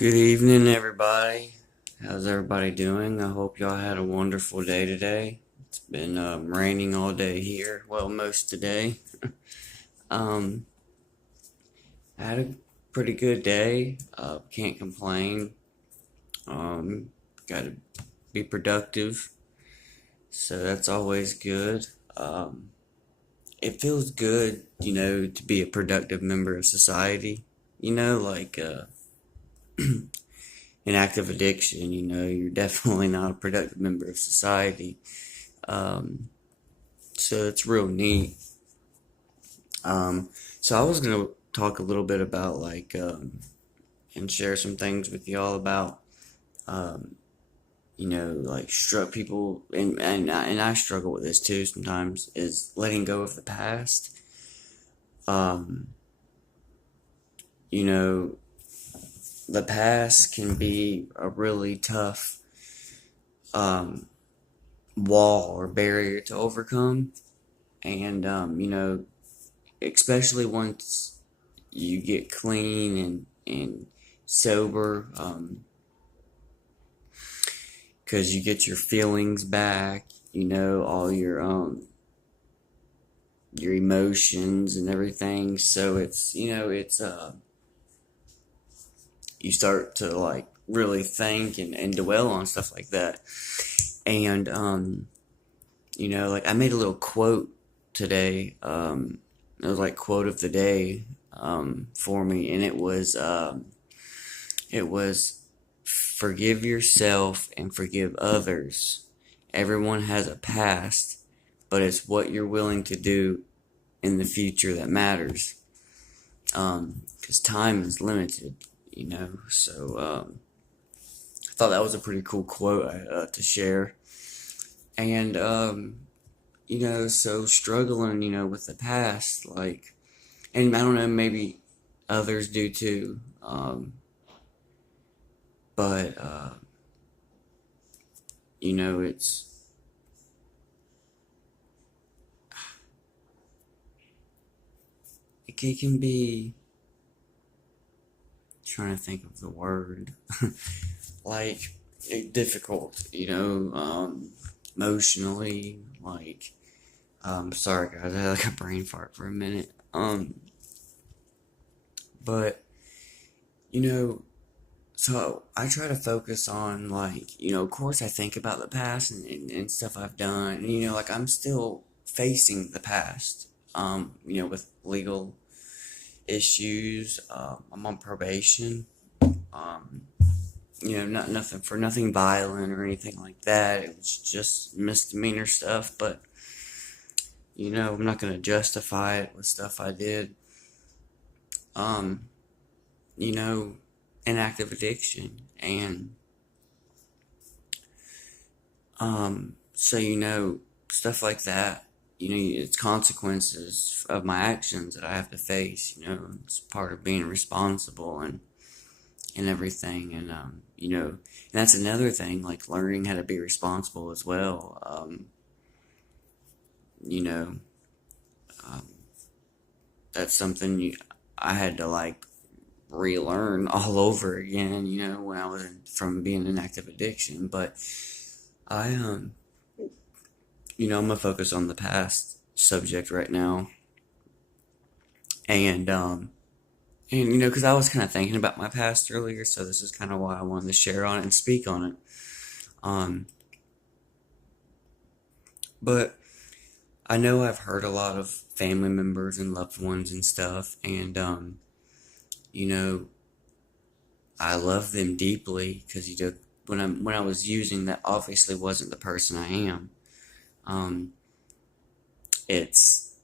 Good evening, everybody. How's everybody doing? I hope y'all had a wonderful day today. It's been raining all day here. Well, most today. Um, I had a pretty good day. Can't complain. Got to be productive, so that's always good. Um, it feels good, to be a productive member of society. Like an active addiction. You're definitely not a productive member of society. Um, so it's real neat. So I was gonna talk a little bit about and share some things with y'all about um, like struck people and I struggle with this too sometimes is letting go of the past. Um, you know, the past can be a really tough um, wall or barrier to overcome, and especially once you get clean and sober, because you get your feelings back, all your emotions and everything. So it's you start to like really think and dwell on stuff like that. And like I made a little quote today. It was like quote of the day for me, and it was forgive yourself and forgive others. Everyone has a past, but it's what you're willing to do in the future that matters. Because time is limited, So I thought that was a pretty cool quote to share. And so struggling, with the past, like, and I don't know, maybe others do too. But it's it can be trying to think of the word like difficult, emotionally. Like, sorry guys, I had like a brain fart for a minute. But you know, so I try to focus on like, of course I think about the past and stuff I've done. And, like I'm still facing the past. With legal issues. I'm on probation. Um, not nothing for nothing violent or anything like that. It was just misdemeanor stuff, but I'm not gonna justify it with stuff I did. Um, you know, an active addiction, and so stuff like that. It's consequences of my actions that I have to face. It's part of being responsible and everything, and that's another thing, like learning how to be responsible as well. You know, um, that's something I had to like relearn all over again. When I was from being an active addiction, but I I'm gonna focus on the past subject right now, and because I was kind of thinking about my past earlier, so this is kind of why I wanted to share on it and speak on it. Um, but I know I've heard a lot of family members and loved ones and stuff, and you know, I love them deeply because when I was using, that obviously wasn't the person I am. Um, it's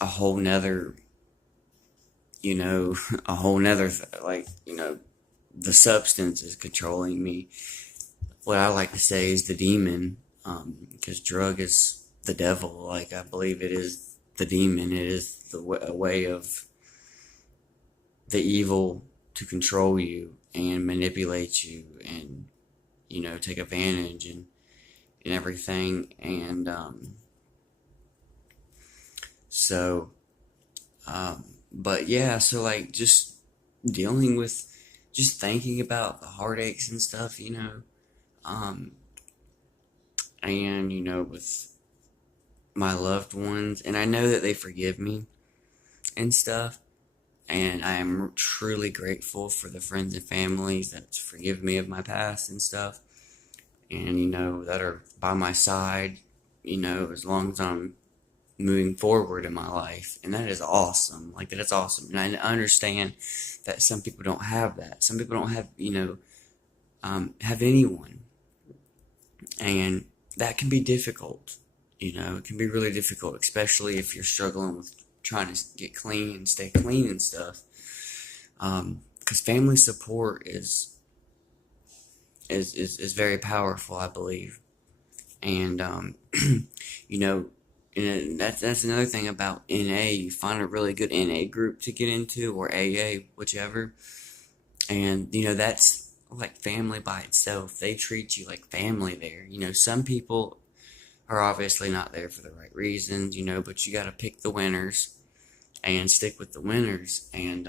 a whole nother, a whole nother like the substance is controlling me. What I like to say is the demon, because drug is the devil. Like I believe it is the demon. It is a way of the evil to control you and manipulate you and take advantage and everything. And so but yeah, so like just dealing with just thinking about the heartaches and stuff, um, and, with my loved ones, and I know that they forgive me and stuff, and I am truly grateful for the friends and families that forgive me of my past and stuff, and, that are by my side, as long as I'm moving forward in my life, and that is awesome. Like, that is awesome, and I understand that some people don't have that. Some people don't have, have anyone, and that can be difficult. It can be really difficult, especially if you're struggling with trying to get clean and stay clean and stuff. Because family support is very powerful, I believe, and you know, and that's another thing about NA. You find a really good NA group to get into, or AA, whichever, and that's like family by itself. They treat you like family there. Some people are obviously not there for the right reasons, but you got to pick the winners and stick with the winners. And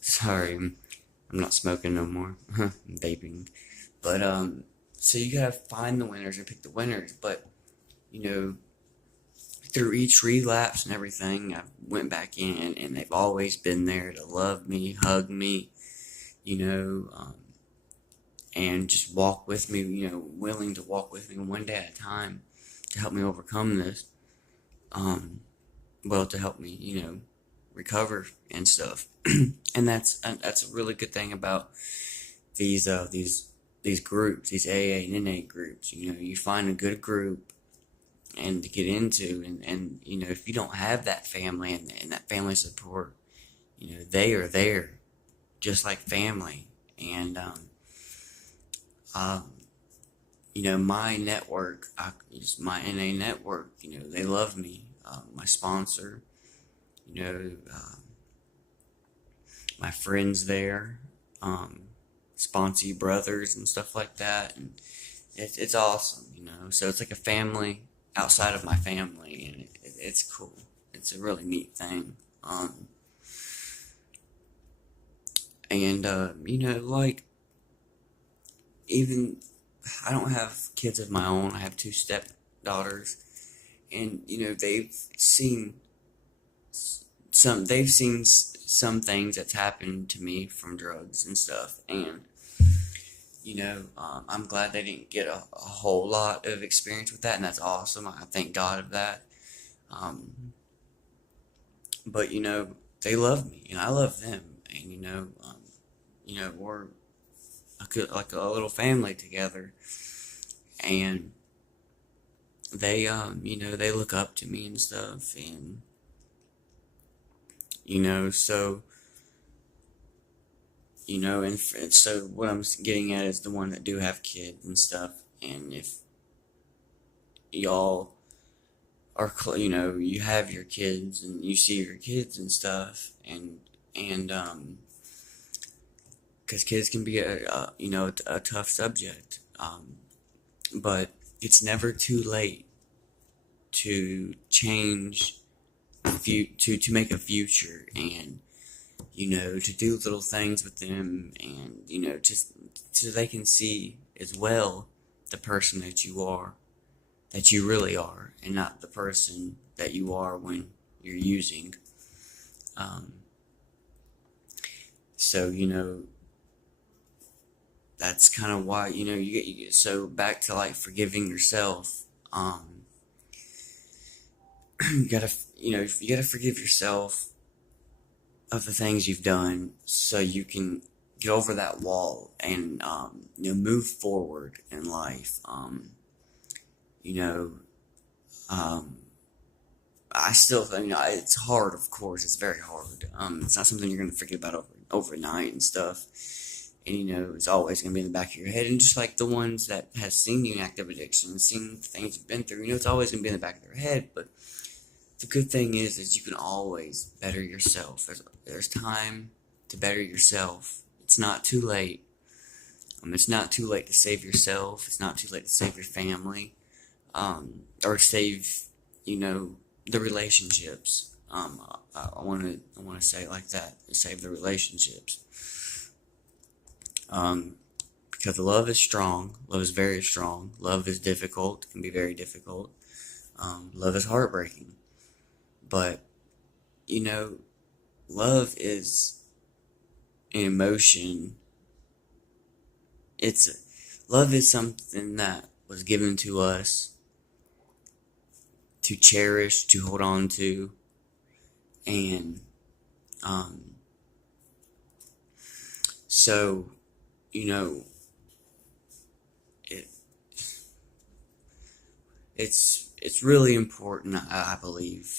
sorry, I'm not smoking no more. I'm vaping. But so you gotta find the winners and pick the winners. But you know, through each relapse and everything, I went back in, and they've always been there to love me, hug me, you know, um, and just walk with me. Willing to walk with me one day at a time to help me overcome this. Um, well, to help me, recover and stuff. And that's a really good thing about these groups, these AA and NA groups. You find a good group and to get into, and if you don't have that family and that family support, they are there just like family. And um, my network, my NA network, they love me. My sponsor, you know, uh, my friends there, um, sponsee brothers and stuff like that, and it's awesome. So it's like a family outside of my family, and it's cool. It's a really neat thing. And like, even I don't have kids of my own. I have two stepdaughters, and they've seen some things that's happened to me from drugs and stuff, and I'm glad they didn't get a whole lot of experience with that, and that's awesome. I thank God of that. Um, but they love me, and I love them, and we're like a little family together, and they look up to me and stuff, and so and so what I'm getting at is the one that do have kids and stuff, and if y'all are you have your kids and you see your kids and stuff, and because kids can be a tough subject, but it's never too late to change to make a future, and to do little things with them, and just so they can see as well the person that you are, that you really are, and not the person that you are when you're using. um, so that's kind of why you get so back to like forgiving yourself. You gotta you gotta forgive yourself of the things you've done, so you can get over that wall, and move forward in life. You know um, I still think it's hard. Of course, it's very hard. It's not something you're gonna forget about overnight and stuff. And it's always gonna be in the back of your head. And just like the ones that has seen you in active addiction, seen the things you've been through, it's always gonna be in the back of their head. But the good thing is you can always better yourself. There's time to better yourself. It's not too late. It's not too late to save yourself. It's not too late to save your family, or save the relationships. I want to say it like that. Save the relationships. Because love is strong. Love is very strong. Love is difficult. Can be very difficult. Love is heartbreaking. But you know, love is an emotion. It's love is something that was given to us to cherish, to hold on to, and um, so you know, it it's really important, I believe,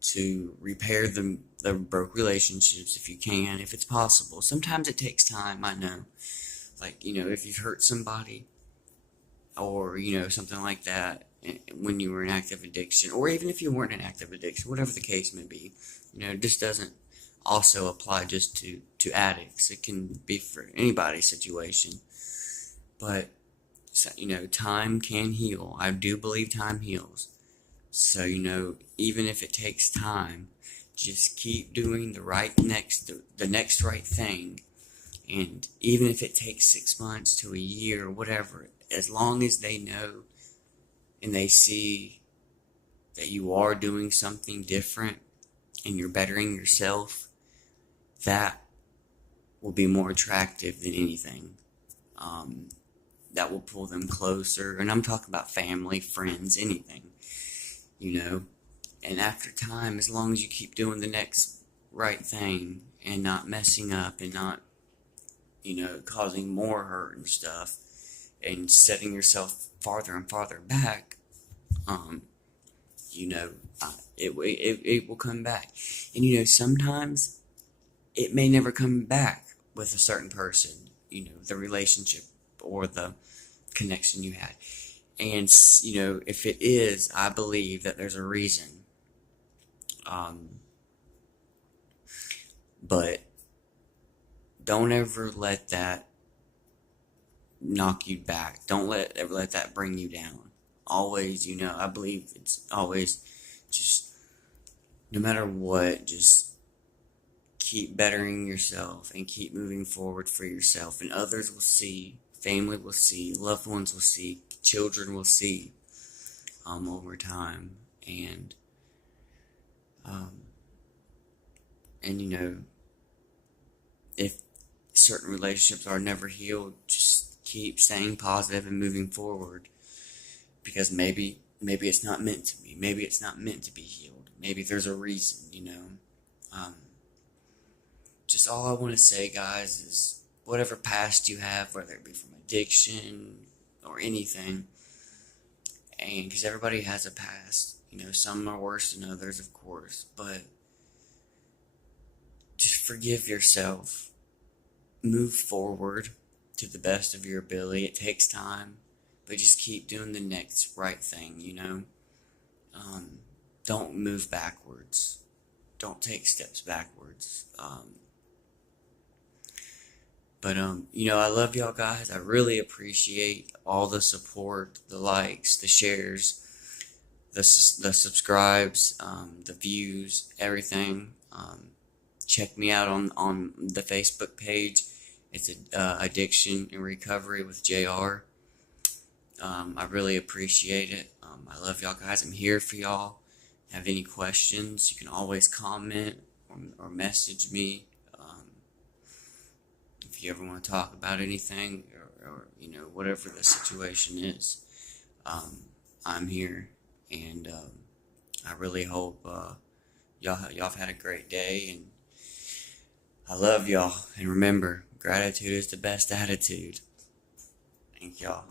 to repair the broke relationships if you can, if it's possible. Sometimes it takes time, I know. Like, if you've hurt somebody or, something like that when you were in active addiction, or even if you weren't in active addiction, whatever the case may be, this doesn't also apply just to addicts. It can be for anybody's situation. But, time can heal. I do believe time heals. So, even if it takes time, just keep doing the next right thing. And even if it takes 6 months to a year, whatever, as long as they know and they see that you are doing something different and you're bettering yourself, that will be more attractive than anything. That will pull them closer. And I'm talking about family, friends, anything. And after time, as long as you keep doing the next right thing and not messing up and not, causing more hurt and stuff and setting yourself farther and farther back, you know, it will come back. And, sometimes it may never come back with a certain person, the relationship or the connection you had. And, if it is, I believe that there's a reason. But don't ever let that knock you back. Don't ever let that bring you down. Always, I believe it's always just, no matter what, just keep bettering yourself and keep moving forward for yourself. And others will see, family will see, loved ones will see, children will see over time. And if certain relationships are never healed, just keep staying positive and moving forward, because maybe it's not meant to be. Maybe it's not meant to be healed. Maybe there's a reason. Just all I want to say, guys, is whatever past you have, whether it be from addiction or anything, and because everybody has a past, some are worse than others, of course, but just forgive yourself. Move forward to the best of your ability. It takes time, but just keep doing the next right thing, Don't move backwards. Don't take steps backwards. But I love y'all guys. I really appreciate all the support, the likes, the shares, the subscribes, the views, everything. Check me out on the Facebook page. It's Addiction and Recovery with JR. I really appreciate it. I love y'all guys. I'm here for y'all. Have any questions, you can always comment or message me. If you ever want to talk about anything or whatever the situation is, I'm here. And I really hope y'all have had a great day, and I love y'all. And remember, gratitude is the best attitude. Thank y'all.